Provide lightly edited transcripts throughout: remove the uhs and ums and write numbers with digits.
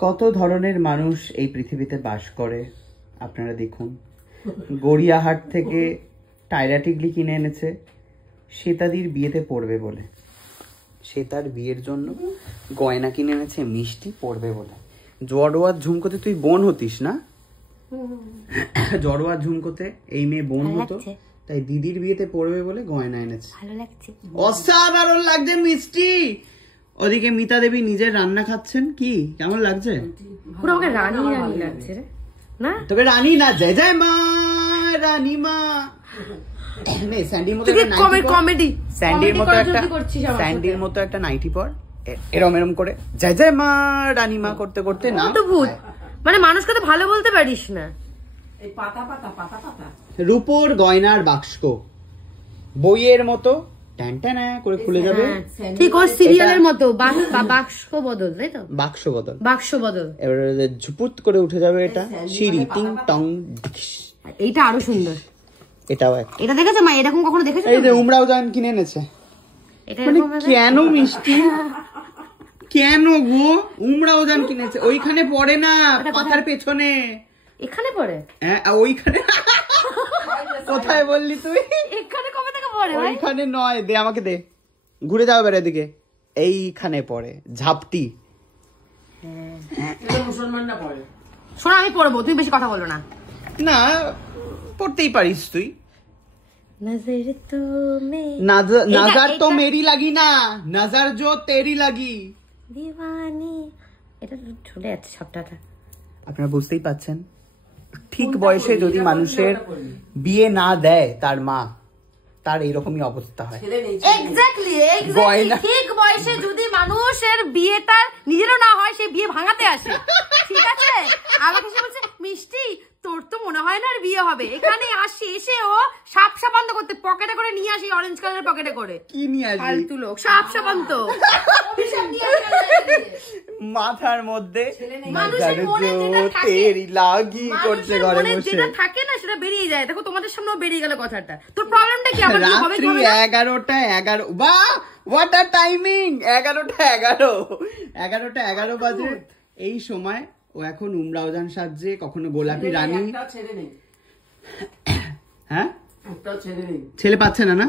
কত ধরনের মানুষ এই পৃথিবীতে বাস করে আপনারা দেখুন। গড়িয়াহাট থেকে টায়রা টিকলি কিনে এনেছে শ্বেতাদির বিয়েতে পড়বে বলে। শ্বেতার বিয়ের জন্য গয়না কিনে এনেছে মিষ্টি পড়বে বলে। জড়োয়ার ঝুমকোতে তুই বোন হতিস না? জড়োয়ার ঝুমকোতে এই মেয়ে বোন হতো, তাই দিদির বিয়েতে পড়বে বলে গয়না এনেছে। ভালো লাগছে, অসাধারণ লাগছে মিষ্টি। ওদিকে মিতা দেবী নিজের রান্না খাচ্ছেন। কি কেমন লাগছে? পুরো আমাকে রানী রানী লাগছে রে। না তোকে রানী না, জয় জয় মা রানী মা। স্যান্ডির মতো কমেডি, স্যান্ডির মতো একটা নাইটি পর, এরম এরম করে জয় জয় মা রানী মা করতে করতে না তো ভূত। মানে মানুষকে তো ভালো বলতে পারিস না। এই পাতা পাতা পাতা পাতা রূপোর গয়নার বাক্স বইয়ের মতো ট্যান ট্যান করে খুলে যাবে। ঠিক ওই সিরিয়ালের মতো বাক্স বদল, তাই তো? বাক্স বদল এবারে ঝুপুত করে উঠে যাবে এটা সিঁড়ি, টিং টং। এইটা আরো সুন্দর। এটাও এটা দেখেছো মা? এরকম কখনো দেখেছো? এই যে উমরাও জান কিনে এনেছে। মানে কেন মিষ্টি, কেন গো? উমরাও জান কিনেছে, ওইখানে পড়ে না, পাতার পেছনে। এখানে পড়ে? হ্যাঁ ওইখানে। কোথায় বললি তুই? এখানে কবে থেকে পড়ে? ওইখানে নয়, দে আমাকে দে, ঘুরে যাও বেড়ে দিকে। এইখানে পড়ে ঝাপটি। মুসলমানরা পড়ে। শোনো আমি পড়বো, তুমি বেশি কথা বলো না। না পড়তেই পারিস তুই। নজর তো মেরি লাগি না, নজর জো তেরি লাগি দিওয়ানি। এটা চলে যাচ্ছে সবটাটা। আপনারা বুঝতেই পাচ্ছেন, ঠিক বয়সে যদি মানুষের বিয়ে না দেয় তার মা, তার এইরকমই অবস্থা হয়। এক্স্যাক্টলি ঠিক বয়সে যদি মানুষের বিয়েটা নিজেরও না হয়, সে বিয়ে ভাঙাতে আসে। ঠিক আছে, আমাকে সে বলছে মিষ্টি তোর তো মনে হয় না আর বিয়ে হবে। এখানে আসি, এসে ও সাপ সাপান্ত করতে পকেটে করে নিয়ে আসি, অরেঞ্জ কালারের পকেটে করে। কি নিয়ে আসি? ফালতু লোক, সাপ সাপান্ত মাথার মধ্যে মানুষের মনে যেটা থাকে না সেটা বেরিয়ে যায়। দেখো তোমাদের সামনেও বেরিয়ে গেল কথাটা। তোর প্রবলেমটা কি? আমার রাত্রি 11টা 11। বাহ হোয়াট আ টাইমিং! 11টা 11 বাজে। এই সময় ও এখন উমরাওজান সাজছে, কখনো গোলাপি রানী। হ্যাঁ ছেলে পাচ্ছে না। না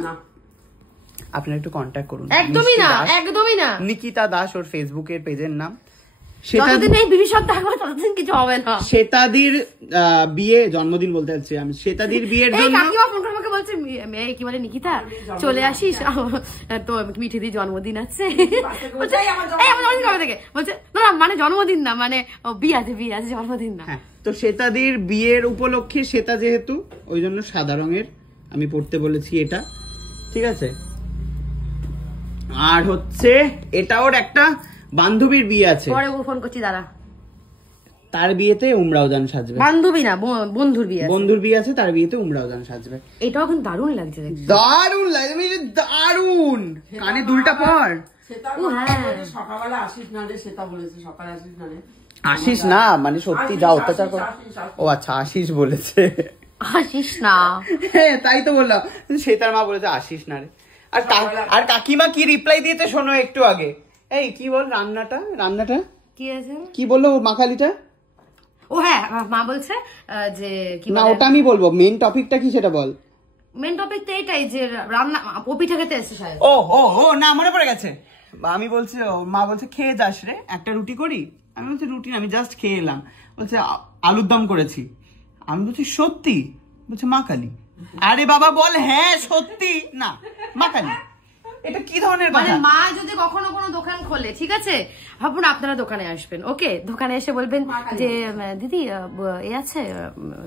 আপনারা একটু কন্ট্যাক্ট করুন। একদমই না, একদমই না। নিকিতা দাস ওর ফেসবুকের পেজের নাম। শ্বেতাদির বিয়ে, জন্মদিন বলতে চাচ্ছি আমি, শ্বেতাদির বিয়ের জন্য আমাকে বলছে কি বলে নিকিতা চলে আসিস, তো মিঠিদি জন্মদিন আছে। বলছে না মানে জন্মদিন না, মানে বিয়ে আছে জন্মদিন না। তো শ্বেতাদির বিয়ের উপলক্ষে শ্বেতা যেহেতু, ওই জন্য সাদা রঙের আমি পড়তে বলেছি এটা। ঠিক আছে, আর হচ্ছে এটা ওর একটা বান্ধবীর বিয়ে আছে, পরে ফোন করছি দাঁড়া। তার বিয়েতে উমরাওজান সাজবে। বান্ধবী না, বন্ধুর বিয়ে। বন্ধুর বিয়ে আছে, তার বিয়েতে উমরাওজান সাজবে। এটাও কিন্তু দারুণ লাগছে, দারুণ লাগছে, দারুণ। কানে দুলটা পর। সকালবেলা আসিস না রে, সেটা বলেছে সকালে আসিস না রে। আসিস না মানে সত্যি যা অত্যাচার কর। ও আচ্ছা আসিস বলেছে, আসিস না। হ্যাঁ তাই তো বললাম, শ্বেতার মা বলেছে আসিস না রে। আর কাকিমা কি রিপ্লাই দিয়েছে শোনো একটু আগে। এই কি বল, রান্নাটা কি আছে, কি বললো মাখালিটা? ও হ্যাঁ, মা বলছে যে কি না, ওটা আমি বলবো, মেন টপিকটা কি সেটা বল। মেন টপিক তো এটাই যে রান্না, ও পিঠা খেতে এসেছে শায়দ। ও না মনে পড়ে গেছে। আমি বলছি, মা বলছে খেয়ে যাস রে, একটা রুটি করি। আমি বলছি রুটি না, আমি জাস্ট খেয়ে এলাম। বলছে আলুর দম করেছি। আমি বলছি সত্যি? বলছে মা কালী। আরে বাবা বল হ্যাঁ সত্যি, না মা কালী। এটা কি ধরনের কথা? মানে মা যদি কখনো কোনো দোকান খোলে, ঠিক আছে, ভাবুন আপনারা দোকানে আসবেন, ওকে, দোকানে এসে বলবেন যে দিদি এ আছে,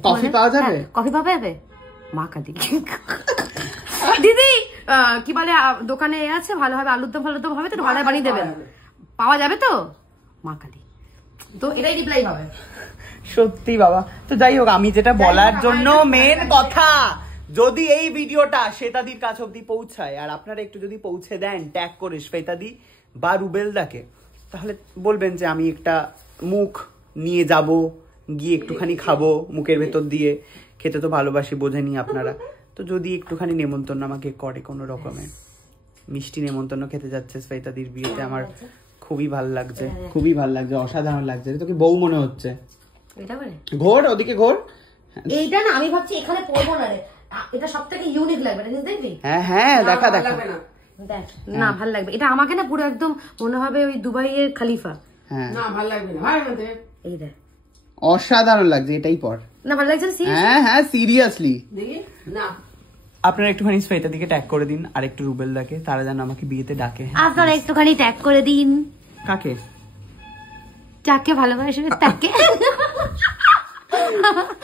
কফি পাওয়া যাবে? কফি পাওয়া যাবে? মা কালী। দিদি কি বলে দোকানে এ আছে, ভালো হবে আলুর দম হবে তো, ভালো বানিয়ে দেবেন, পাওয়া যাবে তো? মা কালী। তো এটাই রিপ্লাই হবে। সত্যি বাবা। তো যাই হোক, আমি যেটা বলার জন্য মেন কথা, যদি এই ভিডিওটা শ্বেতাদির কাছে অব্দি পৌঁছায়, আর আপনারা একটু যদি পৌঁছে দেন ট্যাগ করে শ্বেতাদি বা রুবেলদাকে, তাহলে বলবেন যে আমি একটা মুখ নিয়ে যাব, গিয়ে একটুখানি খাবো মুখের ভেতর দিয়ে। খেতে তো ভালোবাসি, বোঝেনি আপনারা। তো যদি একটুখানি নেমন্তন্ন আমাকে করে কোনো রকমের, মিষ্টি নেমন্তন্ন খেতে যাচ্ছে শ্বেতাদির বিয়েতে, আমার খুবই ভালো লাগছে, খুবই ভালো লাগছে, অসাধারণ লাগছে। তোকে বউ মনে হচ্ছে। এটা বলে ঘোর ওদিকে ঘোর। এইটা না আমি ভাবছি এখানে পরবো না রে, এটা সবথেকে ইউনিক লাগবে, এটা দেখবি? হ্যাঁ হ্যাঁ, দেখা দেখা। দেখ না ভালো লাগবে এটা, আমাকে না পুরো একদম মনে হবে ওই দুবাইয়ের খালিফা। হ্যাঁ না ভালো লাগবে না, ভালো লাগবে। এই দেখ অসাধারণ লাগছে, এটাই পর। না ভালো লাগছে না? হ্যাঁ হ্যাঁ, সিরিয়াসলি। দেখি না আপনারা একটুখানি শ্বেতা দিকে ট্যাগ করে দিন, আর একটু রুবেল দাকে, তারা যেন আমাকে বিয়েতে ডাকে। আপনারা একটুখানি ট্যাগ করে দিন। কাকে? যাকে ভালোবাসে তাকে।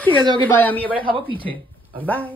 ঠিক আছে, ওকে বাই। আমি এবারে খাবো পিঠে। বাই।